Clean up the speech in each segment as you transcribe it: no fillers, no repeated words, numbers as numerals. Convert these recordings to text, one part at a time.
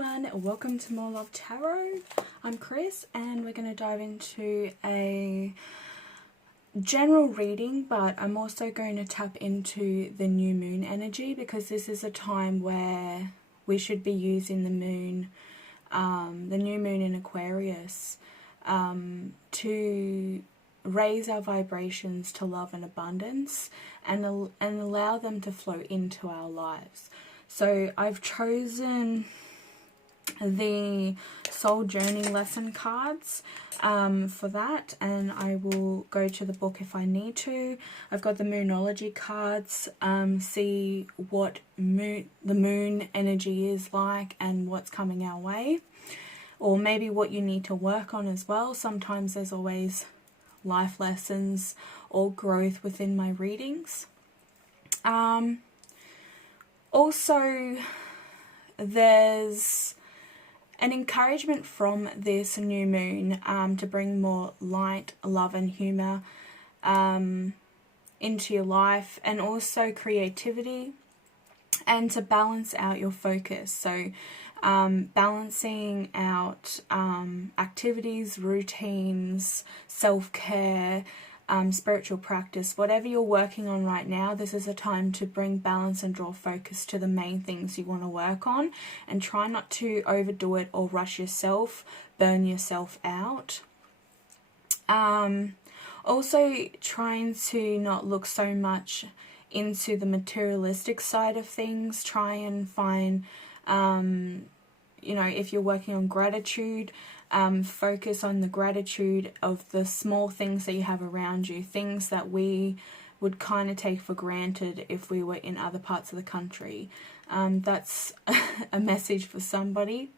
everyone, welcome to More Love Tarot. I'm Chris and we're going to dive into a general reading, but I'm also going to tap into the new moon energy because this is a time where we should be using the moon, the new moon in Aquarius, to raise our vibrations to love and abundance and allow them to flow into our lives. So I've chosen the Soul Journey lesson cards for that, and I will go to the book if I need to. I've got the Moonology cards, see what the moon energy is like and what's coming our way, or maybe what you need to work on as well. Sometimes there's always life lessons or growth within my readings. Also, there's an encouragement from this new moon to bring more light, love and humour into your life, and also creativity, and to balance out your focus. So balancing out activities, routines, self-care, spiritual practice, whatever you're working on right now, this is a time to bring balance and draw focus to the main things you want to work on, and try not to overdo it or rush yourself, burn yourself out. Also trying to not look so much into the materialistic side of things. Try and find, if you're working on gratitude, focus on the gratitude of the small things that you have around you, things that we would kind of take for granted if we were in other parts of the country. That's a message for somebody.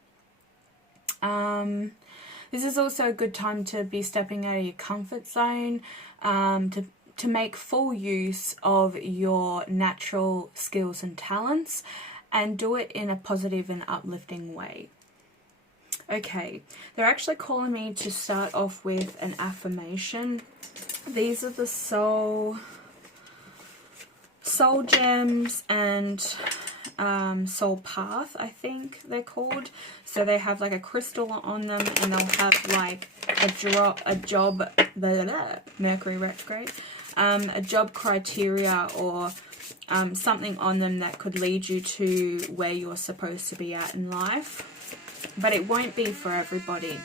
This is also a good time to be stepping out of your comfort zone, to make full use of your natural skills and talents, and do it in a positive and uplifting way. Okay, they're actually calling me to start off with an affirmation. These are the soul gems and soul path, I think they're called. So they have like a crystal on them, and they'll have like Mercury retrograde, a job criteria or something on them that could lead you to where you're supposed to be at in life. But it won't be for everybody.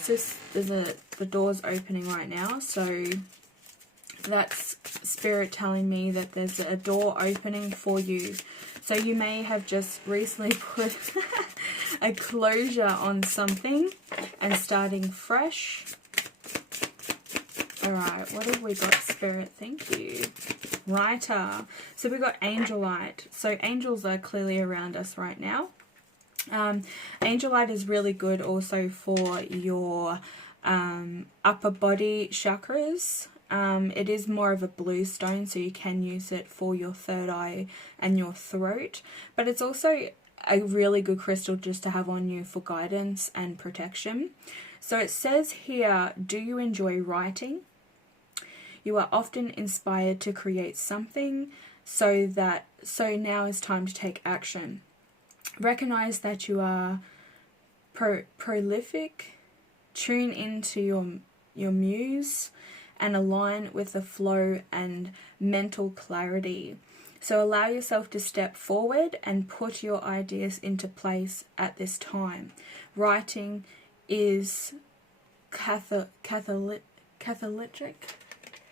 So there's the door's opening right now, so that's Spirit telling me that there's a door opening for you. So you may have just recently put a closure on something and starting fresh. Alright, what have we got, Spirit? Thank you. Writer. So we've got Angel Light. So angels are clearly around us right now. Angel Light is really good also for your upper body chakras. It is more of a blue stone, so you can use it for your third eye and your throat. But it's also a really good crystal just to have on you for guidance and protection. So it says here, do you enjoy writing? You are often inspired to create something, so now is time to take action. Recognize that you are prolific, tune into your muse, and align with the flow and mental clarity. So allow yourself to step forward and put your ideas into place at this time. Writing is catalytic.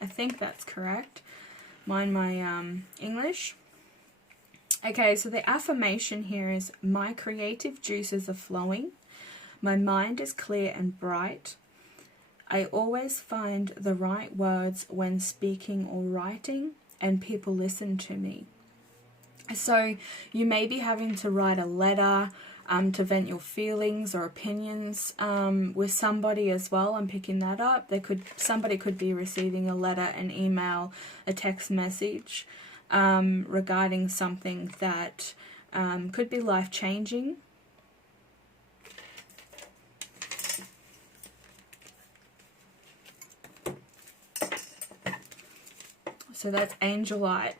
I think that's correct. Mind my English. Okay, so the affirmation here is, my creative juices are flowing. My mind is clear and bright. I always find the right words when speaking or writing, and people listen to me. So you may be having to write a letter to vent your feelings or opinions with somebody as well. I'm picking that up. Somebody could be receiving a letter, an email, a text message regarding something that could be life-changing. So that's Angel Light.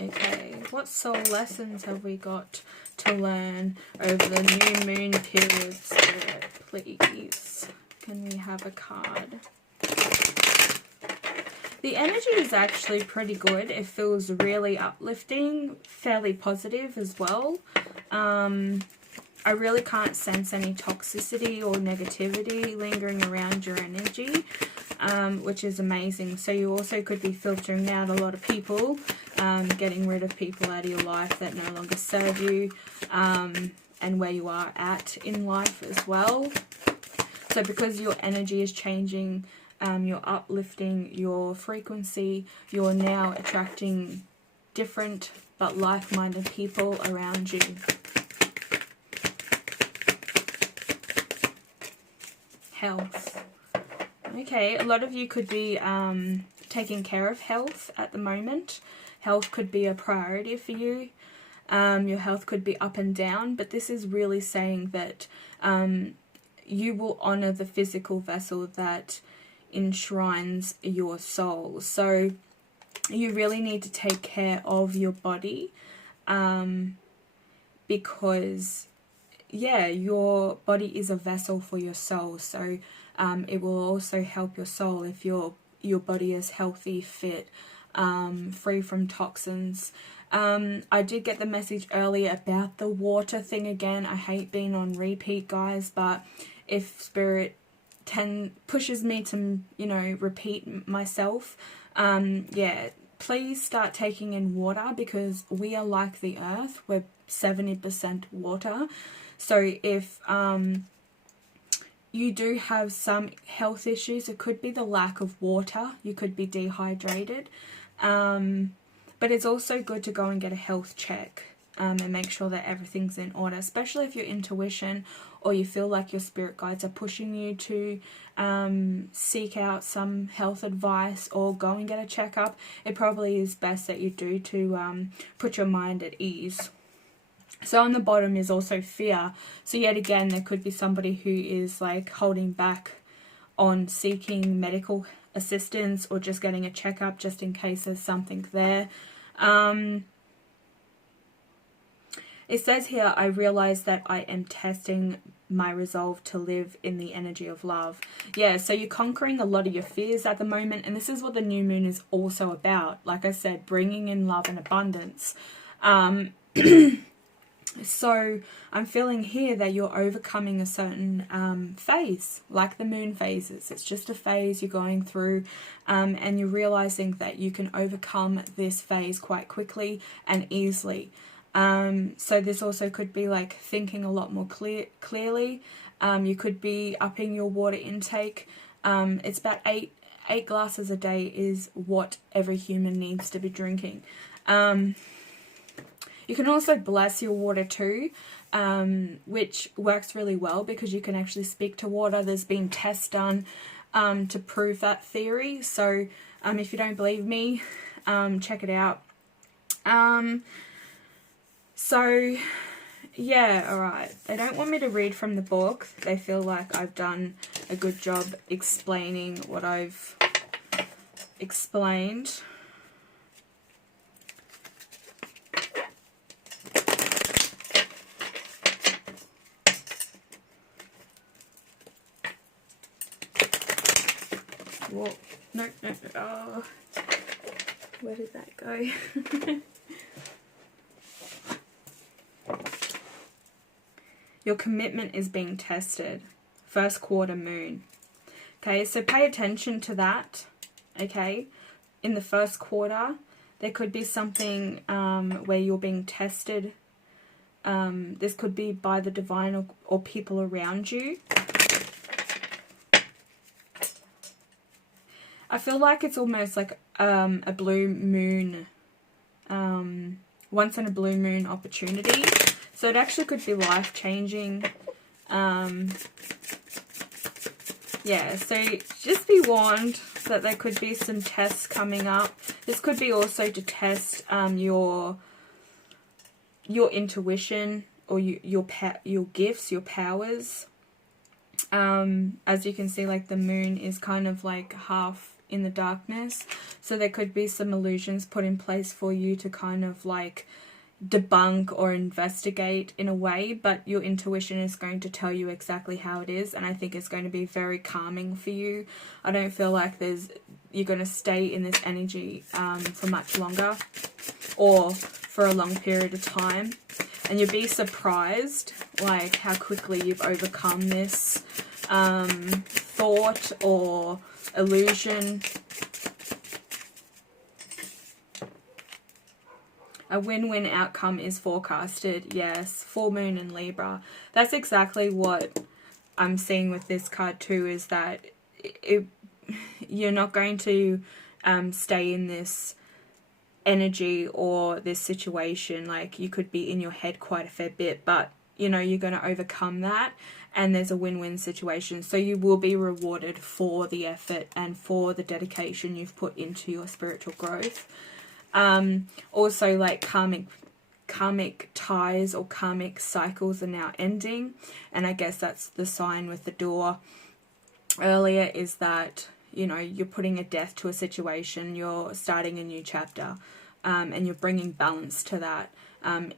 Okay, what soul lessons have we got to learn over the new moon period, Spirit? Please, can we have a card? The energy is actually pretty good. It feels really uplifting, fairly positive as well. I really can't sense any toxicity or negativity lingering around your energy, which is amazing. So you also could be filtering out a lot of people, getting rid of people out of your life that no longer serve you, and where you are at in life as well. So because your energy is changing, you're uplifting your frequency, you're now attracting different but like-minded people around you. Health. Okay, a lot of you could be taking care of health at the moment. Health could be a priority for you. Your health could be up and down, but this is really saying that you will honor the physical vessel that enshrines your soul. So you really need to take care of your body, because your body is a vessel for your soul. So it will also help your soul if your body is healthy, fit, free from toxins. I did get the message earlier about the water thing again. I hate being on repeat, guys, but if Spirit pushes me to, repeat myself, please start taking in water, because we are like the earth. We're 70% water. So if you do have some health issues, it could be the lack of water. You could be dehydrated. But it's also good to go and get a health check, and make sure that everything's in order, especially if your intuition or you feel like your spirit guides are pushing you to seek out some health advice or go and get a checkup. It probably is best that you do to put your mind at ease. So on the bottom is also fear. So yet again, there could be somebody who is like holding back on seeking medical assistance or just getting a checkup just in case there's something there. It says here, I realize that I am testing my resolve to live in the energy of love. Yeah, so you're conquering a lot of your fears at the moment, and this is what the new moon is also about. Like I said, bringing in love and abundance. So I'm feeling here that you're overcoming a certain phase, like the moon phases. It's just a phase you're going through, and you're realizing that you can overcome this phase quite quickly and easily. So this also could be like thinking a lot more clearly. You could be upping your water intake. It's about eight glasses a day is what every human needs to be drinking. You can also bless your water too, which works really well because you can actually speak to water. There's been tests done to prove that theory. So if you don't believe me, check it out. So yeah, alright. They don't want me to read from the book. They feel like I've done a good job explaining what I've explained. Whoa. No. Oh. Where did that go? Your commitment is being tested. First quarter moon. Okay, so pay attention to that. Okay, in the first quarter, there could be something where you're being tested. This could be by the divine or people around you. I feel like it's almost like a blue moon, once in a blue moon opportunity. So it actually could be life-changing. Yeah, so just be warned that there could be some tests coming up. This could be also to test your intuition or your gifts, your powers. As you can see, like the moon is kind of like half in the darkness. So there could be some illusions put in place for you to kind of like debunk or investigate in a way, but your intuition is going to tell you exactly how it is, and I think it's going to be very calming for you. I don't feel like you're going to stay in this energy for much longer or for a long period of time, and you'll be surprised like how quickly you've overcome this thought or illusion. A win-win outcome is forecasted. Yes, full moon in Libra. That's exactly what I'm seeing with this card too, is that you're not going to stay in this energy or this situation. Like, you could be in your head quite a fair bit, but you know, you're going to overcome that, and there's a win-win situation. So you will be rewarded for the effort and for the dedication you've put into your spiritual growth. Also, like karmic ties or karmic cycles are now ending, and I guess that's the sign with the door earlier, is that, you know, you're putting a death to a situation, you're starting a new chapter, and you're bringing balance to that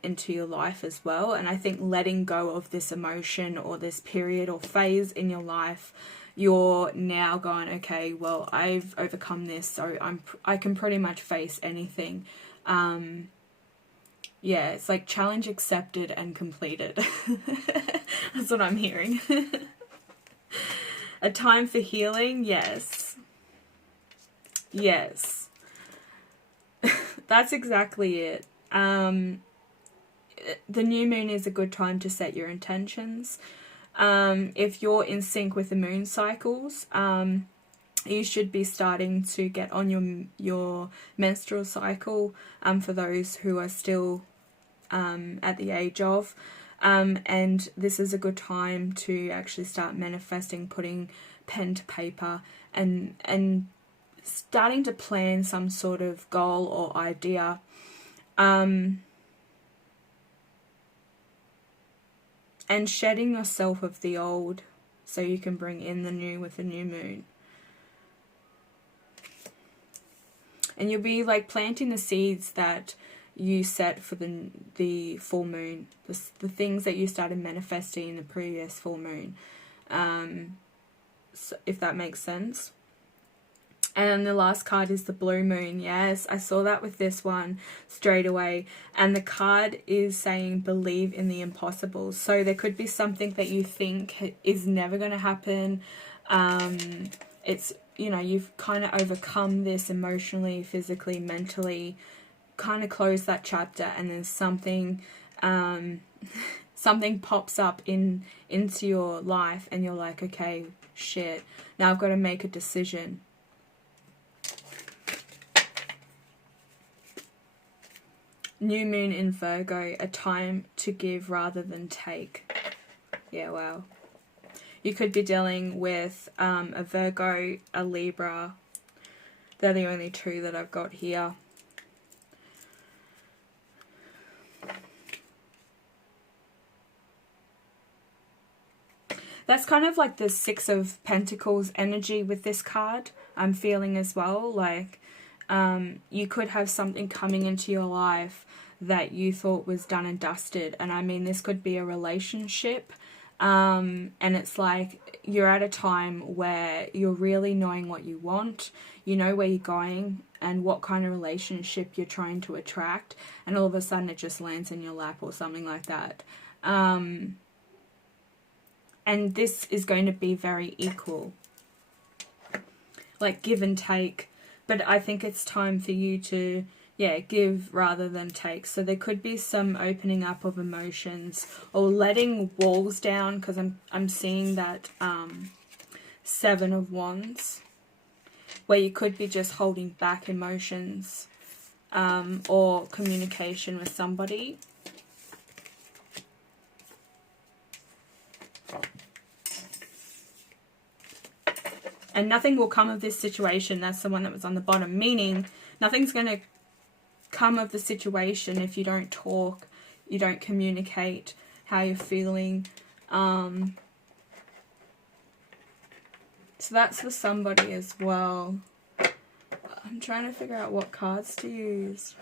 into your life as well. And I think letting go of this emotion or this period or phase in your life, you're now going, okay, well, I've overcome this, so I can pretty much face anything. Yeah, it's like challenge accepted and completed. That's what I'm hearing. A time for healing, yes. Yes. That's exactly it. The new moon is a good time to set your intentions. If you're in sync with the moon cycles, you should be starting to get on your menstrual cycle, for those who are still at the age of, and this is a good time to actually start manifesting, putting pen to paper, and starting to plan some sort of goal or idea. And shedding yourself of the old so you can bring in the new with the new moon. And you'll be like planting the seeds that you set for the full moon, the things that you started manifesting in the previous full moon, so if that makes sense. And the last card is the blue moon. Yes, I saw that with this one straight away. And the card is saying believe in the impossible. So there could be something that you think is never going to happen. It's, you know, you've kind of overcome this emotionally, physically, mentally, kind of closed that chapter, and then something something pops up into your life, and you're like, okay, shit, now I've got to make a decision. New moon in Virgo, a time to give rather than take. Yeah, wow. You could be dealing with a Virgo, a Libra. They're the only two that I've got here. That's kind of like the Six of Pentacles energy with this card, I'm feeling as well. Like, you could have something coming into your life that you thought was done and dusted. And I mean, this could be a relationship. And it's like you're at a time where you're really knowing what you want. You know where you're going and what kind of relationship you're trying to attract. And all of a sudden it just lands in your lap or something like that. And this is going to be very equal. Like give and take. But I think it's time for you to, yeah, give rather than take. So there could be some opening up of emotions or letting walls down, because I'm seeing that Seven of Wands, where you could be just holding back emotions or communication with somebody. And nothing will come of this situation. That's the one that was on the bottom. Meaning, nothing's going to come of the situation if you don't talk, you don't communicate how you're feeling. So that's for somebody as well. I'm trying to figure out what cards to use.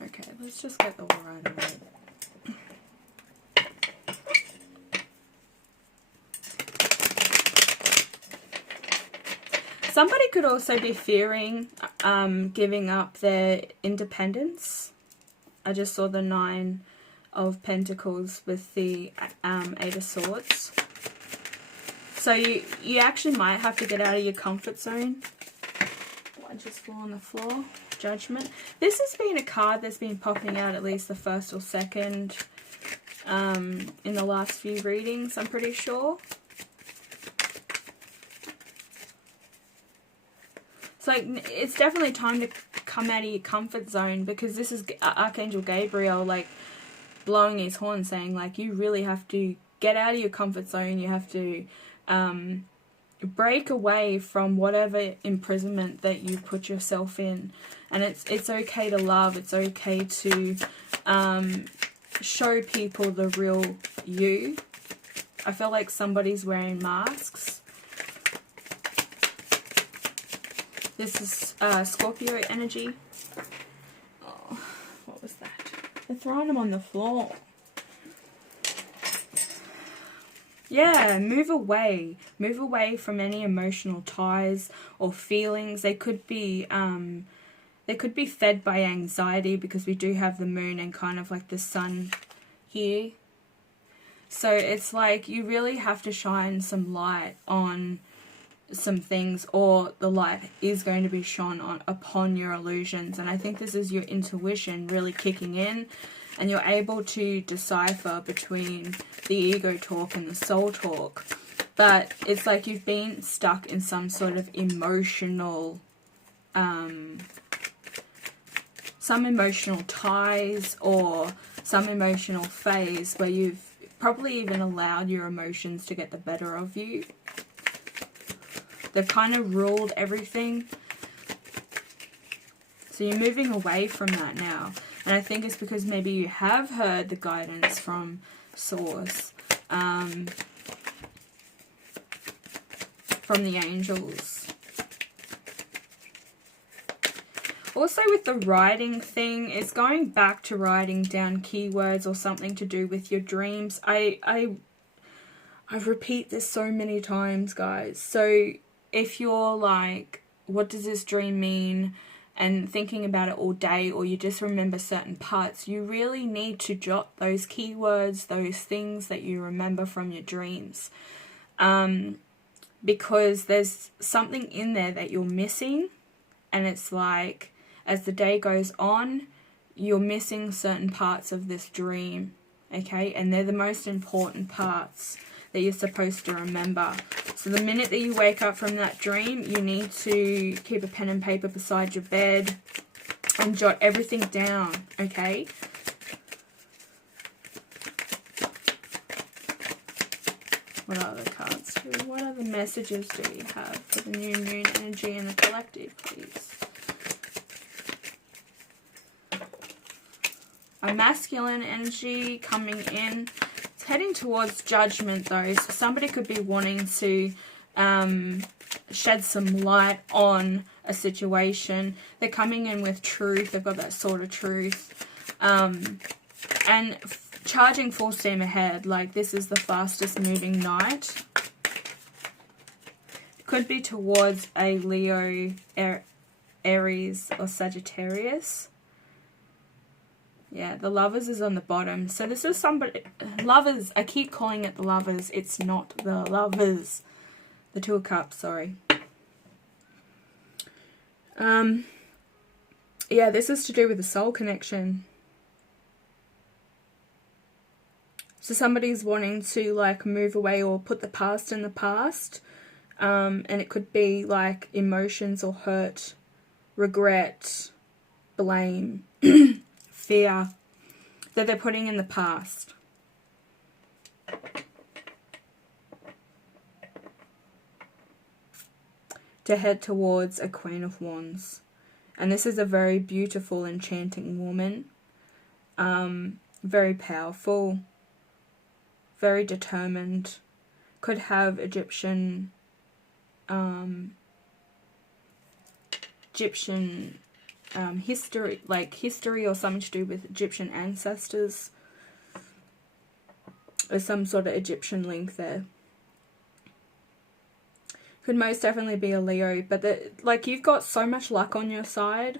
Okay, let's just get the Rider Waite. Somebody could also be fearing giving up their independence. I just saw the 9 of Pentacles with the 8 of Swords. So you actually might have to get out of your comfort zone. One just fell on the floor. Judgment. This has been a card that's been popping out at least the first or second in the last few readings, I'm pretty sure. It's like, it's definitely time to come out of your comfort zone, because this is Archangel Gabriel, like, blowing his horn, saying, like, you really have to get out of your comfort zone. You have to break away from whatever imprisonment that you put yourself in. And it's okay to love. It's okay to show people the real you. I feel like somebody's wearing masks. This is Scorpio energy. Oh, what was that? They're throwing them on the floor. Yeah, move away. Move away from any emotional ties or feelings. They could be fed by anxiety, because we do have the moon and kind of like the sun here. So it's like you really have to shine some light on some things, or the light is going to be shone on upon your illusions. And I think this is your intuition really kicking in, and you're able to decipher between the ego talk and the soul talk. But it's like you've been stuck in some sort of emotional some emotional ties or some emotional phase where you've probably even allowed your emotions to get the better of you. They've kind of ruled everything. So you're moving away from that now. And I think it's because maybe you have heard the guidance from Source, from the angels. Also with the writing thing, it's going back to writing down keywords or something to do with your dreams. I repeat this so many times, guys. So if you're like, what does this dream mean? And thinking about it all day, or you just remember certain parts, you really need to jot those keywords, those things that you remember from your dreams. Because there's something in there that you're missing, and it's like, as the day goes on, you're missing certain parts of this dream, okay? And they're the most important parts that you're supposed to remember. So the minute that you wake up from that dream, you need to keep a pen and paper beside your bed and jot everything down, okay? What other cards do? What other messages do we have for the new moon energy and the collective, please? A masculine energy coming in. It's heading towards judgment, though. So somebody could be wanting to shed some light on a situation. They're coming in with truth. They've got that sort of truth. And charging full steam ahead. Like, this is the fastest moving knight. It could be towards a Leo, Aries, or Sagittarius. Yeah, the Lovers is on the bottom. So this is somebody... Lovers, I keep calling it the Lovers. It's not the Lovers. The Two of Cups, sorry. Yeah, this is to do with the soul connection. So somebody's wanting to, like, move away or put the past in the past. And it could be, like, emotions or hurt, regret, blame, fear that they're putting in the past. To head towards a Queen of Wands. And this is a very beautiful, enchanting woman. Very powerful. very determined. Could have Egyptian history, like history or something to do with Egyptian ancestors. There's some sort of Egyptian link there. Could most definitely be a Leo, but like you've got so much luck on your side.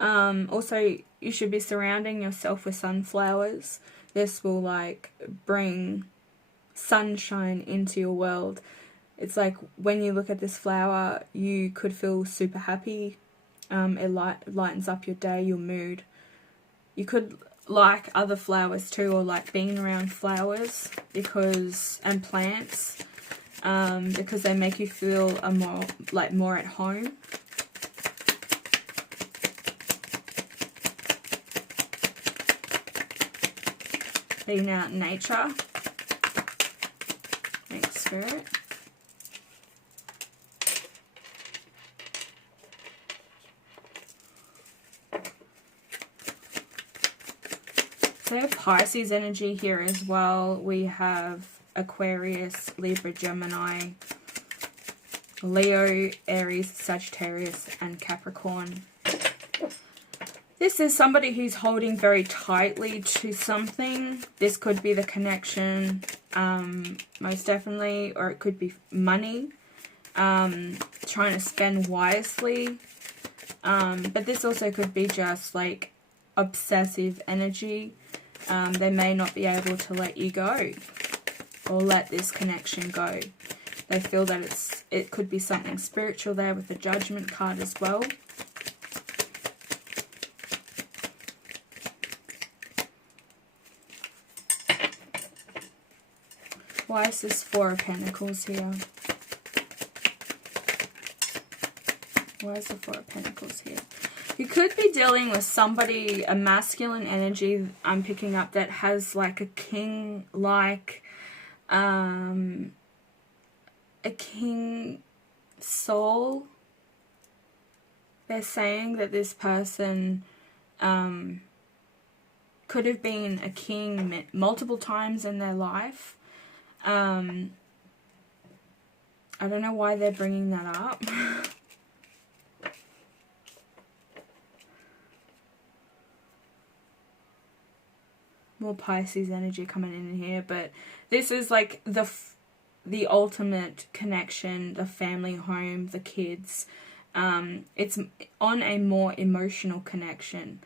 Also, you should be surrounding yourself with sunflowers. This will like bring sunshine into your world. It's like when you look at this flower, you could feel super happy. It lightens up your day, your mood. You could like other flowers too, or like being around flowers and plants, because they make you feel more at home. Being out in nature. Thanks, Spirit. So we have Pisces energy here as well. We have Aquarius, Libra, Gemini, Leo, Aries, Sagittarius, and Capricorn. This is somebody who's holding very tightly to something. This could be the connection, most definitely, or it could be money, trying to spend wisely. But this also could be just like obsessive energy. They may not be able to let you go or let this connection go. They feel that it could be something spiritual there with the Judgment card as well. Why is this Four of Pentacles here? Why is the Four of Pentacles here? You could be dealing with somebody, a masculine energy I'm picking up, that has like a king-like, a king soul. They're saying that this person could have been a king multiple times in their life. I don't know why they're bringing that up. More Pisces energy coming in here, but this is like the ultimate connection, the family home, the kids. It's on a more emotional connection,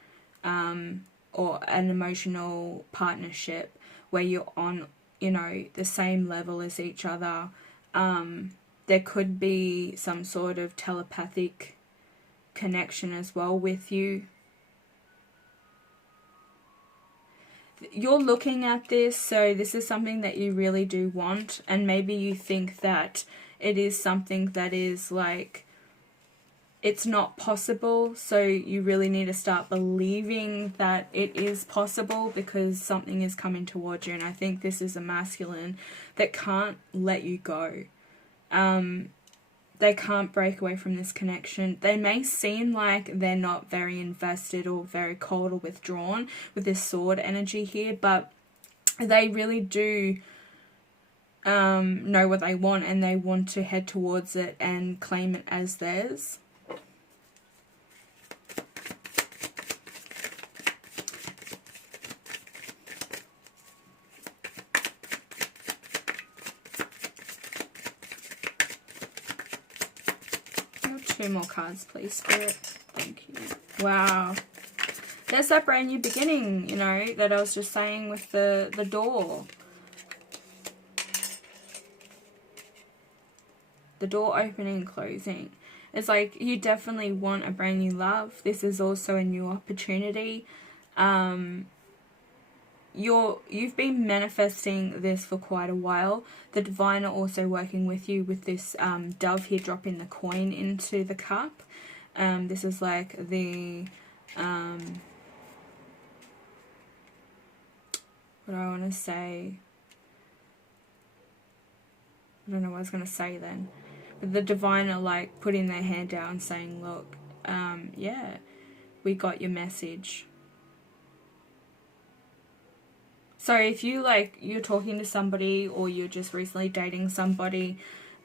or an emotional partnership where you're on, you know, the same level as each other. There could be some sort of telepathic connection as well with you. You're looking at this, so this is something that you really do want, and maybe you think that it is something that is like, it's not possible, so you really need to start believing that it is possible, because something is coming towards you. And I think this is a masculine that can't let you go. They can't break away from this connection. They may seem like they're not very invested or very cold or withdrawn with this sword energy here, but they really do know what they want, and they want to head towards it and claim it as theirs. Two more cards, please, Spirit. Thank you. Wow. There's that brand new beginning, you know, that I was just saying with the door. The door opening and closing. It's like you definitely want a brand new love. This is also a new opportunity. You've been manifesting this for quite a while. The divine are also working with you with this dove here dropping the coin into the cup. This is like the what do I want to say? I don't know what I was going to say then. But the divine are like putting their hand down saying, look, yeah, we got your message. So if you you're talking to somebody or you're just recently dating somebody,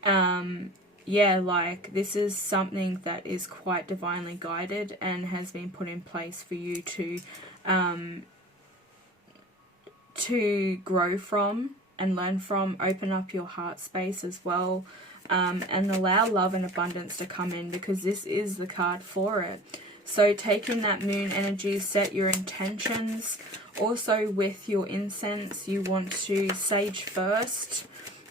yeah, this is something that is quite divinely guided and has been put in place for you to grow from and learn from. Open up your heart space as well, and allow love and abundance to come in, because this is the card for it. So taking that moon energy, set your intentions. Also with your incense, you want to sage first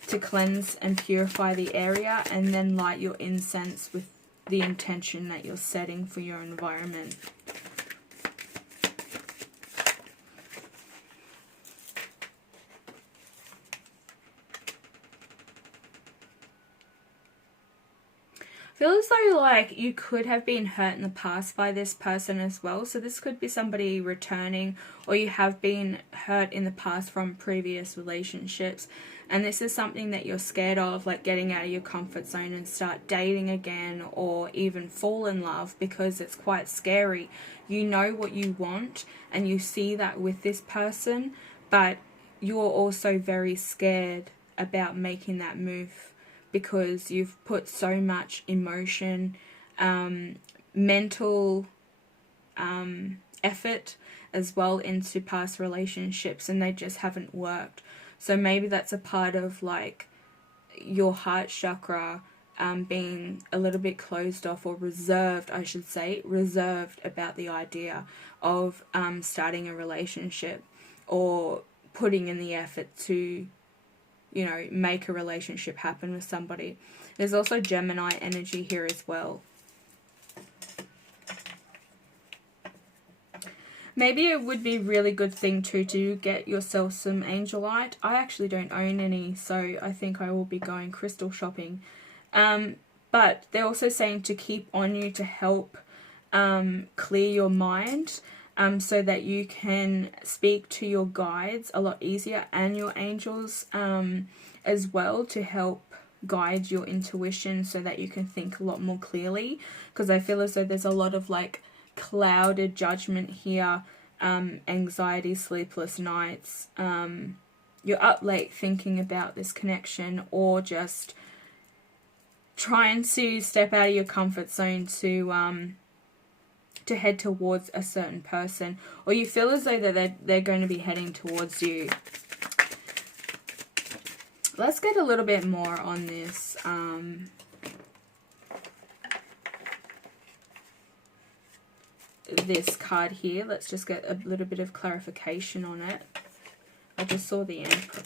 to cleanse and purify the area, and then light your incense with the intention that you're setting for your environment. I feel as though you could have been hurt in the past by this person as well. So this could be somebody returning, or you have been hurt in the past from previous relationships. And this is something that you're scared of, getting out of your comfort zone and start dating again, or even fall in love, because it's quite scary. You know what you want and you see that with this person, but you're also very scared about making that move, because you've put so much emotion, mental effort as well into past relationships, and they just haven't worked. So maybe that's a part of your heart chakra being a little bit closed off, or reserved, I should say, reserved about the idea of starting a relationship or putting in the effort to make a relationship happen with somebody. There's also Gemini energy here as well. Maybe it would be a really good thing to get yourself some angelite. I actually don't own any, so I think I will be going crystal shopping. But they're also saying to keep on you to help clear your mind, so that you can speak to your guides a lot easier, and your angels as well, to help guide your intuition so that you can think a lot more clearly. Because I feel as though there's a lot of clouded judgment here, anxiety, sleepless nights. You're up late thinking about this connection, or just trying to step out of your comfort zone to head towards a certain person, or you feel as though that they're going to be heading towards you. Let's get a little bit more on this. This card here. Let's just get a little bit of clarification on it. I just saw the Emperor.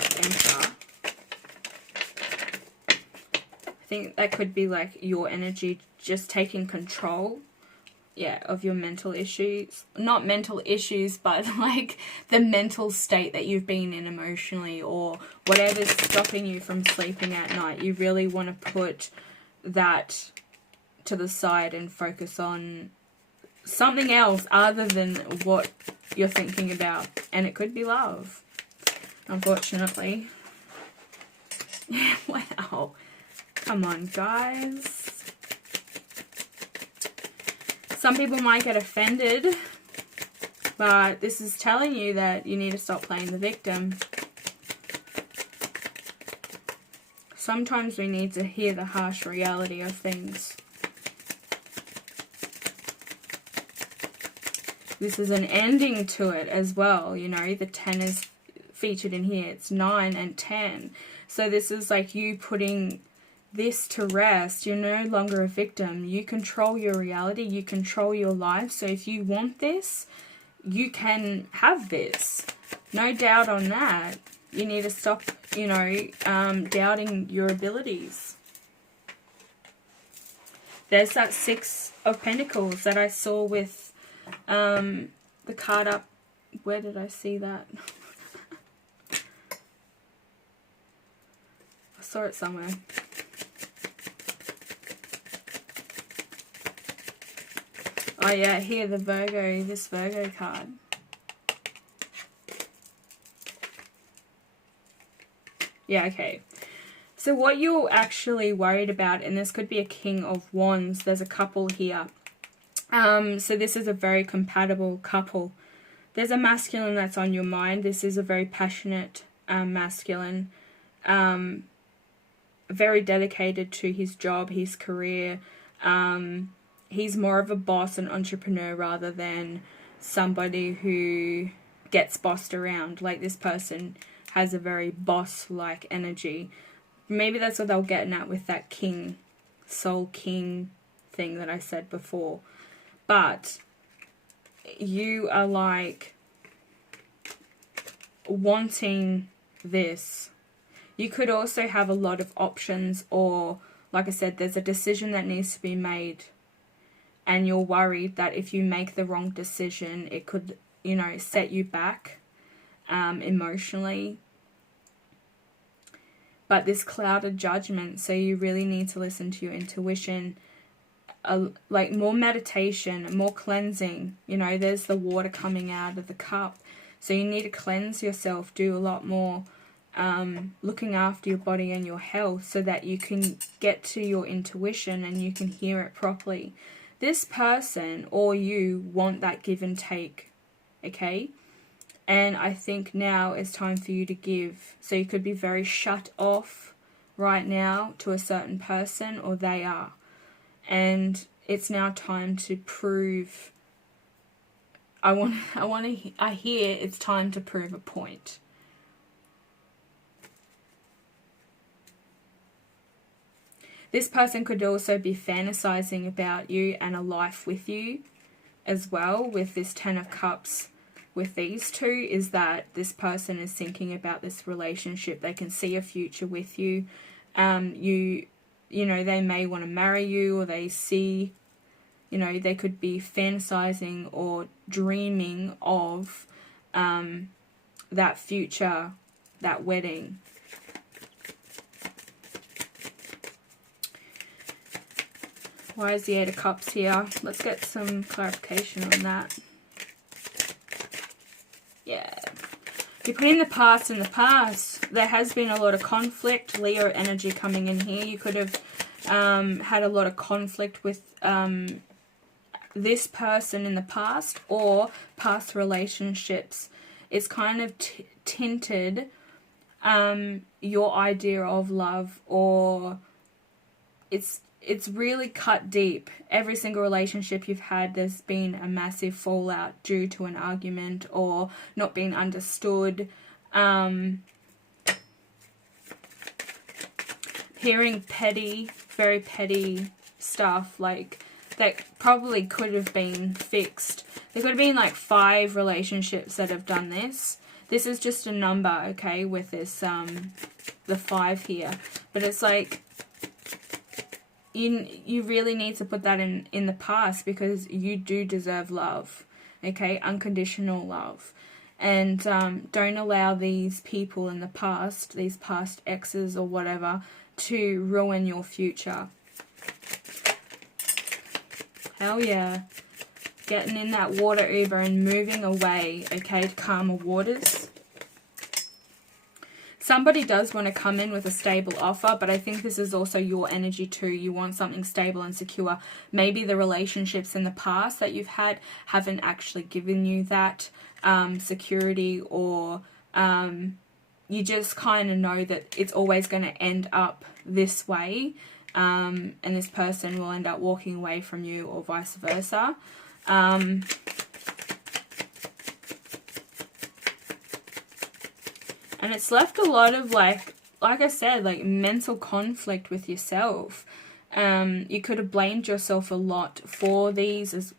I think that could be your energy just taking control, of your mental issues. Not mental issues, but the mental state that you've been in emotionally, or whatever's stopping you from sleeping at night. You really want to put that to the side and focus on something else other than what you're thinking about. And it could be love, unfortunately. Wow. Come on, guys. Some people might get offended, but this is telling you that you need to stop playing the victim. Sometimes we need to hear the harsh reality of things. This is an ending to it as well, the 10 is featured in here. It's 9 and 10. So this is you putting this to rest. You're no longer a victim. You control your reality. You control your life. So if you want this, you can have this. No doubt on that. You need to stop, doubting your abilities. There's that 6 of Pentacles that I saw with the card up. Where did I see that? I saw it somewhere. Oh yeah, here, the Virgo, this Virgo card. Yeah, okay. So what you're actually worried about, and this could be a King of Wands, there's a couple here. So this is a very compatible couple. There's a masculine that's on your mind. This is a very passionate masculine, very dedicated to his job, his career. He's more of a boss and entrepreneur rather than somebody who gets bossed around. Like, this person has a very boss-like energy. Maybe that's what they're getting at with that king, soul king thing that I said before. But you are like wanting this. You could also have a lot of options, or like I said, there's a decision that needs to be made and you're worried that if you make the wrong decision, it could, you know, set you back emotionally. But this clouded judgment, so you really need to listen to your intuition. Like more meditation, more cleansing. You know, there's the water coming out of the cup. So you need to cleanse yourself, do a lot more looking after your body and your health so that you can get to your intuition and you can hear it properly. This person or you want that give and take, okay? And I think now is time for you to give. So you could be very shut off right now to a certain person, or they are. And it's now time to prove. I hear it's time to prove a point. This person could also be fantasizing about you and a life with you as well. With this 10 of Cups with these two, is that this person is thinking about this relationship. They can see a future with you. You know, they may want to marry you, or they see, you know, they could be fantasizing or dreaming of that future, that wedding. Why is the 8 of Cups here? Let's get some clarification on that. Yeah. Between the past and the past, there has been a lot of conflict. Leo energy coming in here. You could have had a lot of conflict with this person in the past, or past relationships. It's kind of tinted your idea of love, or it's really cut deep. Every single relationship you've had, there's been a massive fallout due to an argument or not being understood. Hearing petty, very petty stuff, like, that probably could have been fixed. There could have been like 5 relationships that have done this. This is just a number, okay, with this, the 5 here. But it's like, you really need to put that in the past, because you do deserve love, okay? Unconditional love. And don't allow these people in the past, these past exes or whatever, to ruin your future. Hell yeah. Getting in that water Uber and moving away, okay, to calmer waters. Somebody does want to come in with a stable offer, but I think this is also your energy too. You want something stable and secure. Maybe the relationships in the past that you've had haven't actually given you that security, or you just kind of know that it's always going to end up this way, and this person will end up walking away from you, or vice versa. And it's left a lot of, like I said, like mental conflict with yourself. You could have blamed yourself a lot for these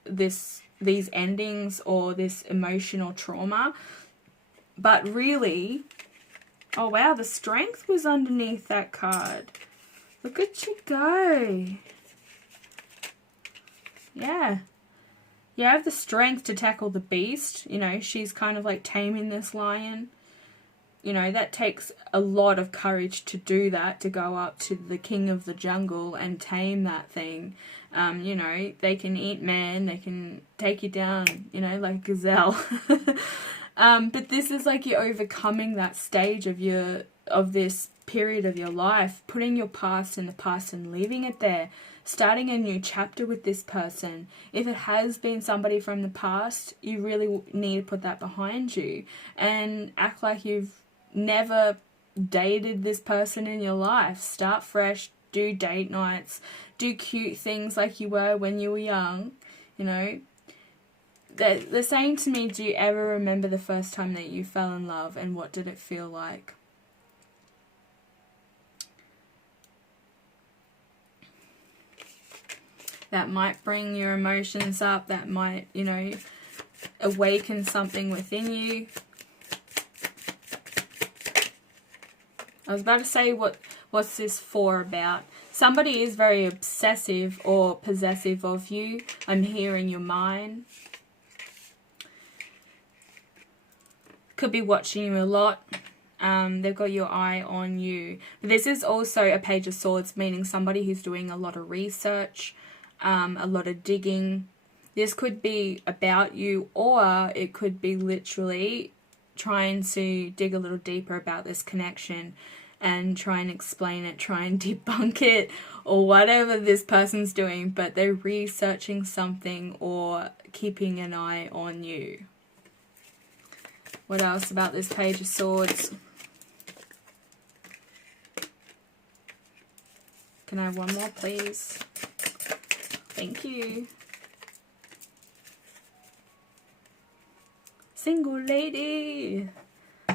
endings or this emotional trauma. But really, oh wow, the Strength was underneath that card. Look at you go. Yeah. You have the strength to tackle the beast. You know, she's kind of like taming this lion. You know, that takes a lot of courage to do that, to go up to the king of the jungle and tame that thing. You know, they can eat man, they can take you down, you know, like a gazelle. But this is like you're overcoming that stage of this period of your life, putting your past in the past and leaving it there, starting a new chapter with this person. If it has been somebody from the past, you really need to put that behind you and act like you've never dated this person in your life. Start fresh, do date nights, do cute things like you were when you were young, you know. They're saying to me, do you ever remember the first time that you fell in love and what did it feel like? That might bring your emotions up. That might, you know, awaken something within you. I was about to say, what's this for about? Somebody is very obsessive or possessive of you. I'm hearing your mind. Could be watching you a lot. They've got your eye on you. But this is also a Page of Swords, meaning somebody who's doing a lot of research, a lot of digging. This could be about you, or it could be literally trying to dig a little deeper about this connection and try and explain it, try and debunk it, or whatever this person's doing, but they're researching something or keeping an eye on you. What else about this Page of Swords? Can I have one more, please? Thank you. Single lady.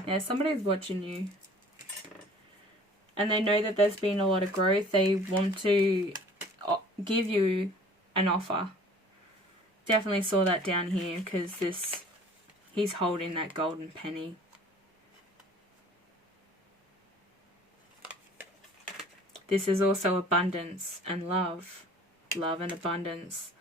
Yeah, somebody's watching you. And they know that there's been a lot of growth. They want to give you an offer. Definitely saw that down here because he's holding that golden penny. This is also abundance and love. Love and abundance.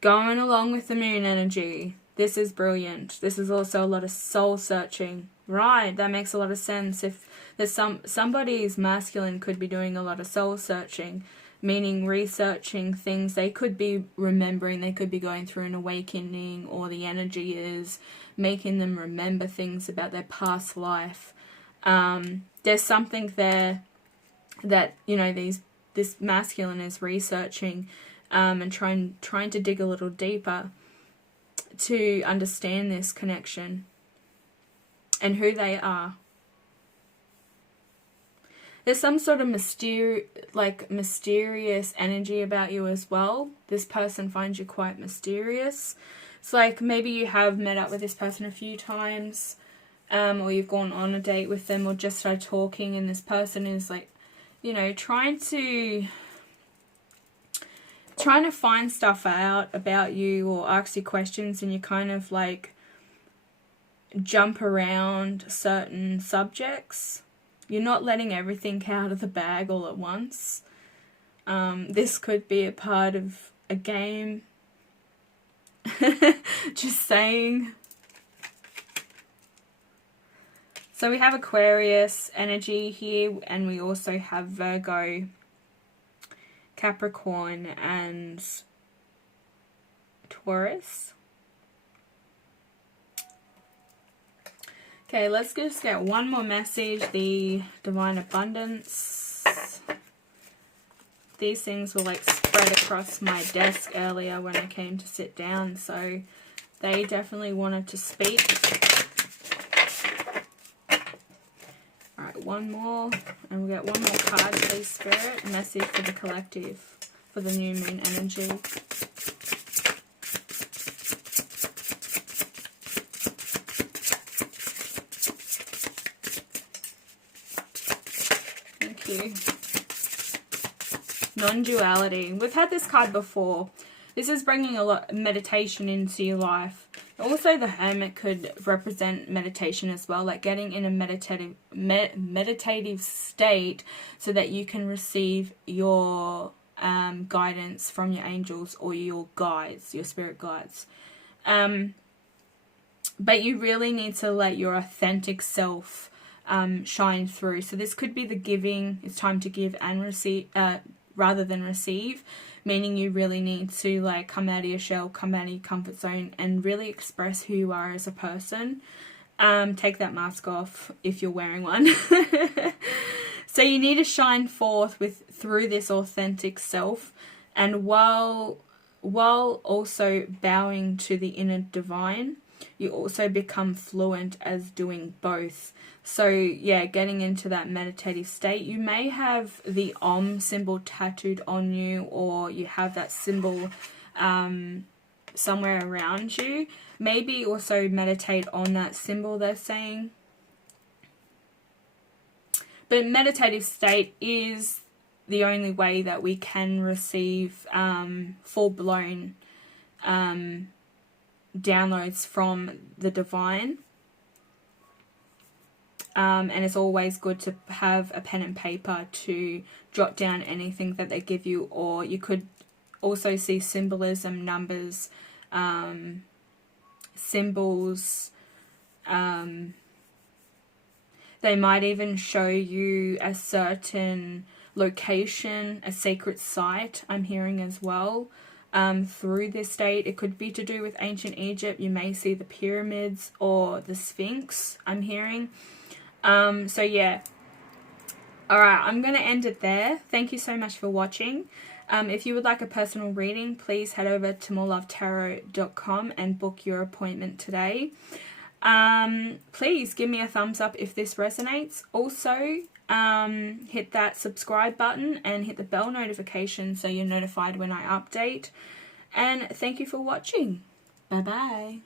Going along with the moon energy. This is brilliant. This is also a lot of soul searching. Right, that makes a lot of sense. If there's somebody's masculine could be doing a lot of soul searching, meaning researching things they could be remembering, they could be going through an awakening, or the energy is making them remember things about their past life. There's something there that, you know, this masculine is researching and trying to dig a little deeper to understand this connection and who they are. There's some sort of mysterious energy about you as well. This person finds you quite mysterious. It's like maybe you have met up with this person a few times, or you've gone on a date with them, or just started talking, and this person is like, you know, trying to find stuff out about you or ask you questions, and you kind of like jump around certain subjects. You're not letting everything out of the bag all at once. This could be a part of a game. Just saying. So we have Aquarius energy here, and we also have Virgo, Capricorn, and Taurus. Okay, let's just get one more message. The Divine Abundance. These things were like spread across my desk earlier when I came to sit down, so they definitely wanted to speak. Alright, one more, and we'll get one more card, please, Spirit. Message for the collective, for the new moon energy. Thank you. Non-duality. We've had this card before. This is bringing a lot of meditation into your life. Also, the Hermit could represent meditation as well, like getting in a meditative state so that you can receive your guidance from your angels or your guides, your spirit guides. But you really need to let your authentic self shine through. So this could be the giving. It's time to give and receive rather than receive, meaning you really need to like come out of your shell, come out of your comfort zone, and really express who you are as a person. Take that mask off if you're wearing one. So you need to shine forth through this authentic self, And while also bowing to the inner divine, you also become fluent as doing both. So yeah, getting into that meditative state. You may have the Om symbol tattooed on you, or you have that symbol somewhere around you. Maybe also meditate on that symbol they're saying. But meditative state is the only way that we can receive full-blown downloads from the divine. And it's always good to have a pen and paper to jot down anything that they give you, or you could also see symbolism, numbers, symbols. They might even show you a certain location, a sacred site, I'm hearing as well, through this state. It could be to do with ancient Egypt. You may see the pyramids or the Sphinx, I'm hearing. So yeah. Alright, I'm going to end it there. Thank you so much for watching. If you would like a personal reading, please head over to morelovetarot.com and book your appointment today. Please give me a thumbs up if this resonates. Also, hit that subscribe button and hit the bell notification so you're notified when I update. And thank you for watching. Bye bye.